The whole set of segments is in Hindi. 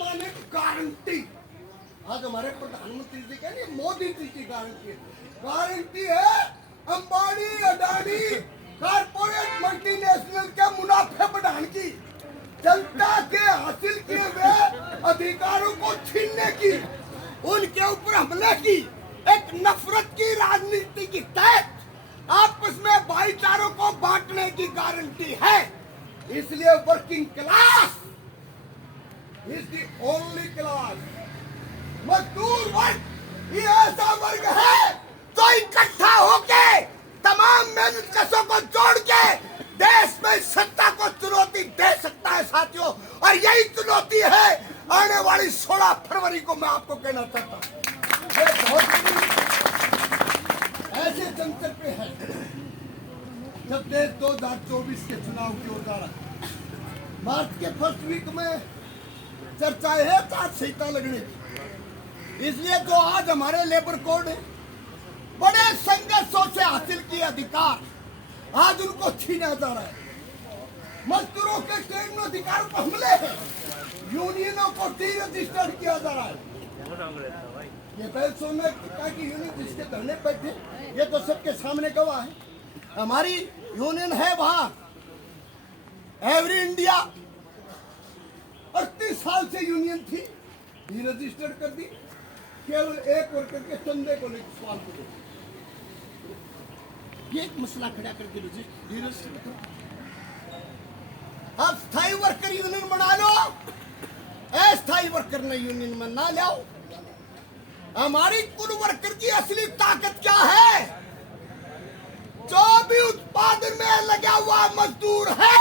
माने गारंटी। आज हमारे प्रधानमंत्री जी कह रहे मोदी जी की गारंटी है अंबानी अडानी कारपोरेट मल्टीनेशनल के मुनाफे बढ़ाने की, जनता के हासिल किए हुए अधिकारों को छीनने की, उनके ऊपर हमले की, एक नफरत की राजनीति के तहत आपस में भाईचारों को बांटने की गारंटी है। इसलिए working class is the only class. मजदूर वर्ग ये ऐसा वर्ग है जो इकट्ठा होके तमाम मेहनतकशों को जोड़ के देश में सत्ता को चुनौती दे सकता है साथियों, और यही चुनौती है आने वाली 16 फरवरी को। मैं आपको कहना चाहता हूँ ये बहुत ऐसे जंतर पे है जब देश 2024 के चुनाव की ओर जा रहा है। मार्च के फर्स्ट वीक में चर्चाएं है चार संहिता लगने की। इसलिए जो आज हमारे लेबर कोड है बड़े संघर्षों से हासिल किए अधिकार आज उनको छीना जा रहा है। मजदूरों के ट्रेड में अधिकार पर हमले हैं, यूनियनों को डी रजिस्टर्ड किया जा रहा है। ये पहले सोना की यूनियन जिसके धरने बैठे ये तो सबके सामने गवाह है। हमारी यूनियन है वहां एवरी इंडिया, 38 साल से यूनियन थी, डी रजिस्टर्ड कर दी। केवल एक वर्कर के चंदे को लेकर सवाल को ये एक मसला खड़ा करके डी रजिस्टर्ड करो। आप स्थायी वर्कर यूनियन बना लो, अस्थायी वर्कर ने यूनियन में ना लाओ। हमारी कुल वर्कर की असली ताकत क्या है? जो भी उत्पादन में लगा हुआ मजदूर है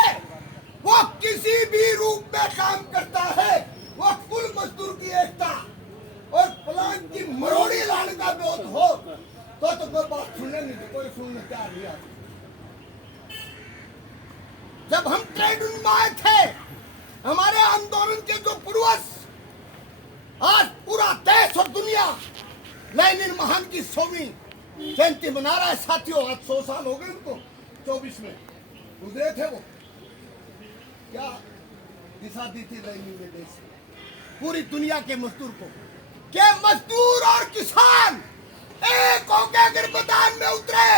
वो किसी भी रूप में काम करता है, वो कुल मजदूर की एकता और प्लान की मरोड़ी लाने का विरोध हो तो कोई बात सुनने नहीं, कोई सुनने तैयार नहीं आती। जब हम ट्रेड यूनियन में आए थे हमारे आंदोलन के जो पूर्वज आज पूरा देश और दुनिया लेनिन महान की 100वीं जयंती मना रहा है साथियों। आज 100 साल हो गए उनको, 24 में गुजरे थे वो। क्या दिशा दी थी लेनिन ने देश पूरी दुनिया के मजदूर को, के मजदूर और किसान एक होकर अगर मैदान में उतरे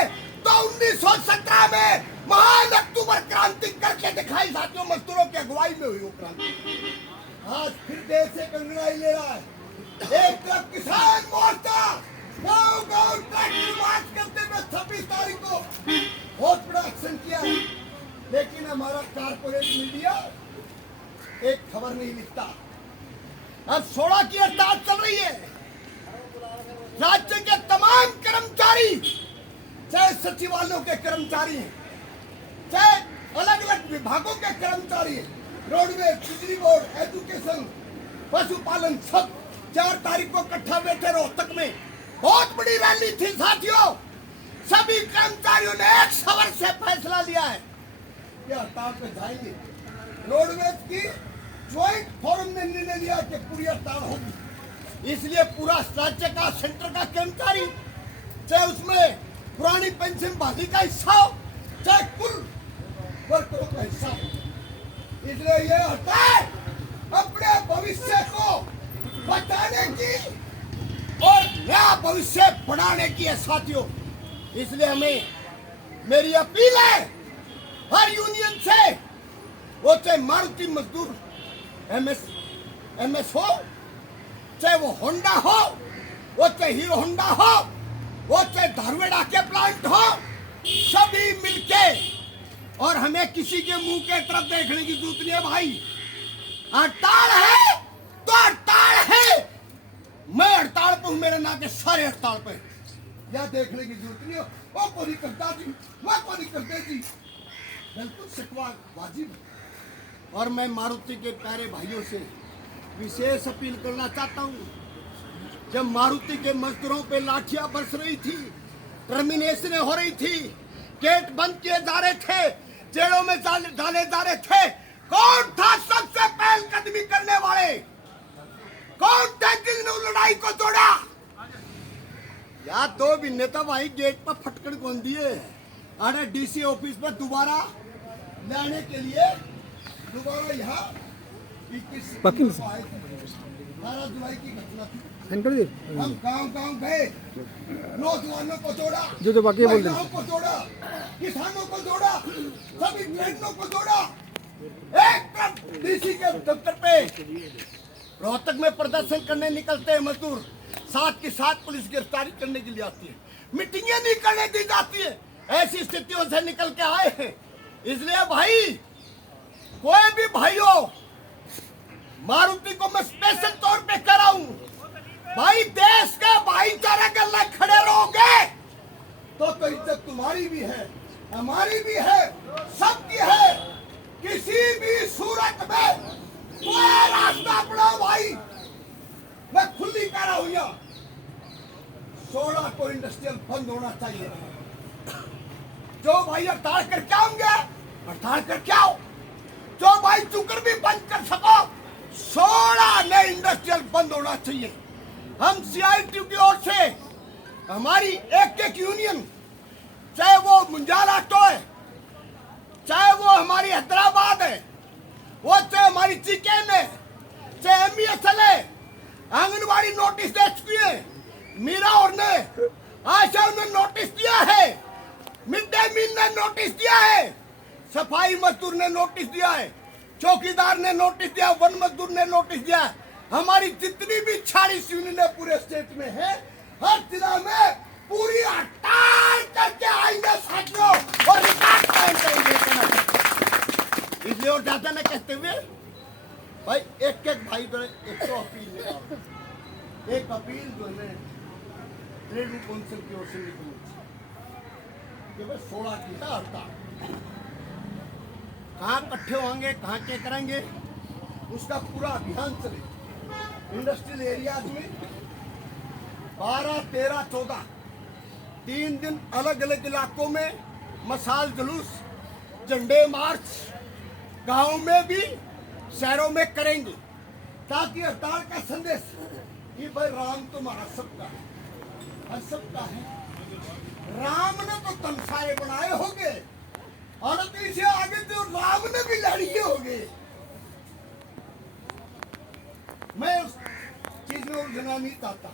तो 1917 में महान अक्टूबर क्रांति करके दिखाई साथियों। मजदूरों की अगुवाई में हुई वो क्रांति आज फिर देश से कंगनाई ले रहा है। एक तरफ किसान मोर्चा गांव-गांव ट्रैक्टर मार्च करते हुए 26 तारीख को बहुत बड़ा एक्शन किया है, लेकिन हमारा कारपोरेट मीडिया एक खबर नहीं लिखता। अब 16 की हड़ताल चल रही है। राज्य के तमाम कर्मचारी, चाहे सचिवालयों के कर्मचारी हैं, चाहे अलग अलग विभागों के कर्मचारी हैं, रोडवेज, बिजली बोर्ड, एजुकेशन, पशुपालन, सब 4 तारीख को इकट्ठा बैठे रोहतक में। बहुत बड़ी रैली थी साथियों। सभी कर्मचारियों ने एक सवर से फैसला लिया है कि हड़ताल पे जाएंगे। रोडवेज की ज्वाइंट फोरम ने निर्णय लिया कि पूरी हड़ताल होगी। इसलिए पूरा राज्य का सेंटर का कर्मचारी, चाहे उसमें पुरानी पेंशन बहाली का हिस्सा हो, चाहे कुल वर्करों का हिस्सा हो, इसलिए ये हड़ताल अपने भविष्य को बचाने की और नया भविष्य बढ़ाने की है साथियों। इसलिए हमें मेरी अपील है हर यूनियन से, वो चाहे मारुति मजदूर एमएस हो, चाहे वो होंडा हो, वो चाहे हीरो होंडा हो, वो चाहे धारवेड़ा के प्लांट हो, सभी मिलके, और हमें किसी के मुंह के तरफ देखने की जरूरत नहीं है भाई। हड़ताल है तो हड़ताल है, मैं हड़ताल पे हूं, मेरे नाते सारे हड़ताल पे, यह देखने की जरूरत नहीं है वो को नहीं करता जी, मैं को नहीं करते जी, बिल्कुल शिकवा वाजिब। और मैं मारुति के प्यारे भाइयों से विशेष अपील करना चाहता हूं। जब मारुति के मजदूरों पे लाठियां बरस रही थी, टर्मिनेशन हो रही थी, गेट बंद किए जा रहे थे, जेलों में डाले जा रहे थे, कौन था सबसे पहल कदमी करने वाले? कौन थे जिसने उस लड़ाई को जोड़ा? या 2 महीने तो भाई गेट पर फटकड़ कौन दिए, अरे डीसी ऑफिस पर दोबारा लाने के लिए दोबारा यहाँ 21 आए थे। जुलाई की घटना थी। सेंटर जी हम गांव गए, नौजवानों को जोड़ा, जो बाकी बोल महिलाओं को जोड़ा, किसानों को जोड़ा, सभी ट्रेडरों को जोड़ा। एक तरफ डीसी के दफ्तर पे रोहतक में प्रदर्शन करने निकलते हैं मजदूर, साथ के साथ पुलिस गिरफ्तारी करने के लिए आती है, मीटिंगें नहीं करने दी जाती है। ऐसी स्थितियों से निकल के आए हैं। इसलिए भाई, कोई भी भाई हो, मारुति को मैं स्पेशल तौर पे कह रहा हूं, भाई देश के भाईचारे के लिए खड़े रहोगे तो इज्जत तुम्हारी भी है, हमारी भी है, सबकी है। किसी भी सूरत में कोई रास्ता अपनाओ भाई, मैं खुली कह रहा हूं यहाँ, 16 को इंडस्ट्रियल बंद होना चाहिए। जो भाई हड़ताल करके आओगे, हड़ताल करके आओ। जो भाई चुकर भी बंद कर सको, 16 ने इंडस्ट्रियल बंद होना चाहिए। हम CITU की ओर से हमारी एक यूनियन, चाहे वो मुंजाल ऑटो है, चाहे वो हमारी हैदराबाद है, वो चाहे हमारी चिकेन है, चाहे MESL है, आंगनबाड़ी नोटिस दे चुकी है, मीरा और ने आशा ने नोटिस दिया है, मिड डे मील ने नोटिस दिया है, सफाई मजदूर ने नोटिस दिया है, चौकीदार ने नोटिस दिया, वन मजदूर ने नोटिस दिया। हमारी जितनी भी 46 यूनियन पूरे स्टेट में है, हर जिला में पूरी हड़ताल करके आएंगे साथियों, और रिकॉर्ड कायम करेंगे। इसलिए और ज्यादा न कहते हुए भाई, एक भाई जो एक तो अपील निकालो, एक अपील जो है ट्रेड काउंसिल की ओर से निकली कि भाई 16 की है हड़ताल, कहाँ इकट्ठे होंगे, कहाँ क्या करेंगे, उसका पूरा अभियान चले। इंडस्ट्रियल एरियाज में 12, 13, 14 3 दिन अलग अलग इलाकों में मसाल जुलूस, झंडे मार्च गांव में भी शहरों में करेंगे, ताकि हड़ताल का संदेश कि भाई राम तुम्हारा सबका है, हर सबका है। राम ने तो तमसाए बनाए होंगे, और इसे आगे तो राम ने भी लड़िए होंगे। मैं उस चीज में उलझना नहीं चाहता,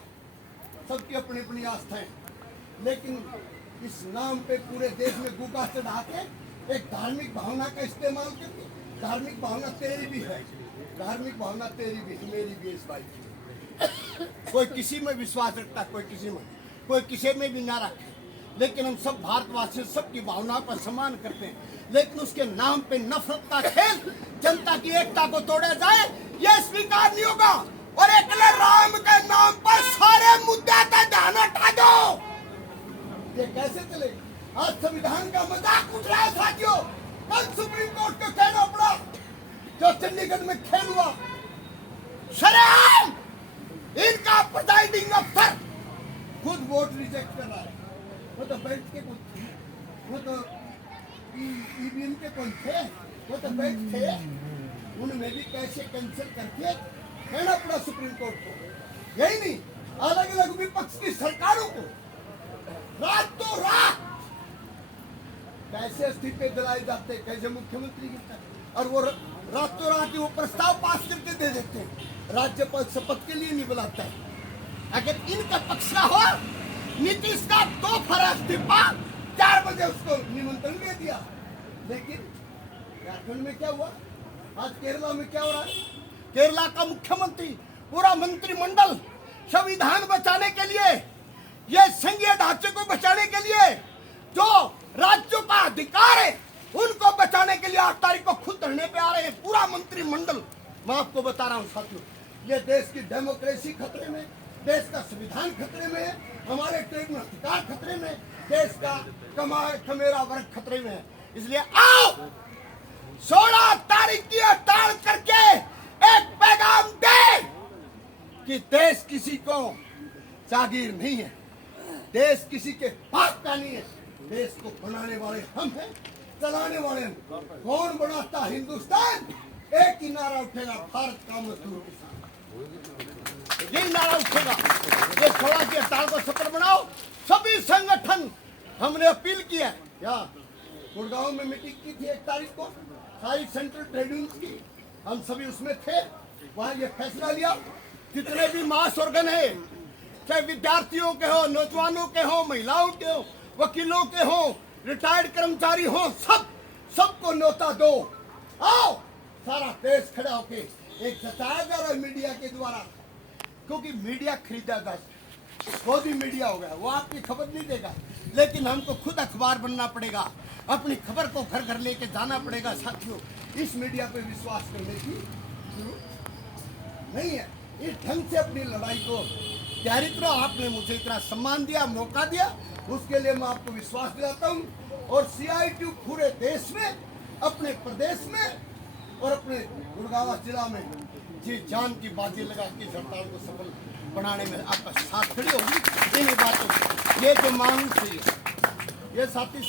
सबकी अपनी अपनी आस्थाएं, लेकिन इस नाम पे पूरे देश में गुगा चढ़ा के एक धार्मिक भावना का इस्तेमाल करके, धार्मिक भावना तेरी भी है, धार्मिक भावना तेरी भी है, मेरी भी, इस भाई की। कोई किसी में विश्वास रखता, कोई किसी में, कोई किसी में भी ना रखे, लेकिन हम सब भारतवासी सबकी भावनाओं पर सम्मान करते हैं। लेकिन उसके नाम पे नफरत का खेल, जनता की एकता को तोड़ा जाए, यह स्वीकार नहीं होगा। और अकेले राम के नाम पर सारे मुद्दे का ध्यान हटा दो, ये कैसे चले? आज संविधान का मजाक उठ रहा है साथियों। कल सुप्रीम कोर्ट को कहना पड़ा, जो चंडीगढ़ में खेल हुआ, शरेआम इनका प्रिजाइडिंग अफसर खुद वोट रिजेक्ट कर रहा है। वो तो बैठ के कुछ, वो तो EVM के कौन थे, वो तो बैठ थे, उनमें भी कैसे कैंसिल करके कहना पड़ा सुप्रीम कोर्ट को। यही नहीं, अलग अलग विपक्ष की सरकारों को रातों रात कैसे इस्तीफे दिलाए जाते, कैसे मुख्यमंत्री की, और वो रातों रात वो प्रस्ताव पास करके दे देते हैं, राज्यपाल शपथ के लिए नहीं बुलाता है। अगर इनका पक्ष का हो, नीतीश का 2 फरवरी इस्तीफा, 4 बजे उसको निमंत्रण दे दिया। लेकिन झारखंड में क्या हुआ, आज केरला में क्या हो रहा है? केरला का मुख्यमंत्री, पूरा मंत्रिमंडल संविधान बचाने के लिए, ये संघीय ढांचे को बचाने के लिए, जो राज्यों का अधिकार है उनको बचाने के लिए 8 तारीख को खुद धरने पे आ रहे हैं, पूरा मंत्रिमंडल। मैं आपको बता रहा हूँ साथियों, ये देश की डेमोक्रेसी खतरे में, देश का संविधान खतरे में है, हमारे ट्रेड अधिकार खतरे में, देश का कमेरा वर्ग खतरे में है। इसलिए आओ 16 तारीख की हड़ताल करके एक पैगाम दे कि देश किसी को जागीर नहीं है, देश किसी के पास का नहीं है, देश को बनाने वाले हम हैं, चलाने वाले हम। कौन बनाता हिंदुस्तान? एक ही नारा उठेगा, भारत का मजदूर किसान, यही नारा उठेगा। ये 16 की हड़ताल को सफल बनाओ। सभी संगठन, हमने अपील किया है, या गुड़गांव में मीटिंग की थी 1 तारीख को, सारी सेंट्रल ट्रेड यूनियन की, हम सभी उसमें थे, वहाँ ये फैसला लिया जितने भी मास ऑर्गन है, चाहे विद्यार्थियों के हो, नौजवानों के हो, महिलाओं के हो, वकीलों के हो, रिटायर्ड कर्मचारी हो, सबको न्योता दो। आओ सारा देश खड़ा होके एक जताया जा रहा है मीडिया के द्वारा, क्योंकि मीडिया खरीदा जा, मोदी मीडिया हो गया, वो आपकी खबर नहीं देगा, लेकिन हमको खुद अखबार बनना पड़ेगा, अपनी खबर को घर घर लेके जाना पड़ेगा। साथियों, इस मीडिया पे विश्वास करने की जरूरत नहीं है। इस ढंग से अपनी लड़ाई को तैयारी करो। आपने मुझे इतना सम्मान दिया, मौका दिया, उसके लिए मैं आपको विश्वास दिलाता हूँ। और CITU पूरे देश में, अपने प्रदेश में और अपने गुड़गांव जिला में जी जान की बाजी लगा के इस हड़ताल को सफल बनाने में आपका साथ खड़ी होगी। इन बातों ये जो मांग थी, ये साथी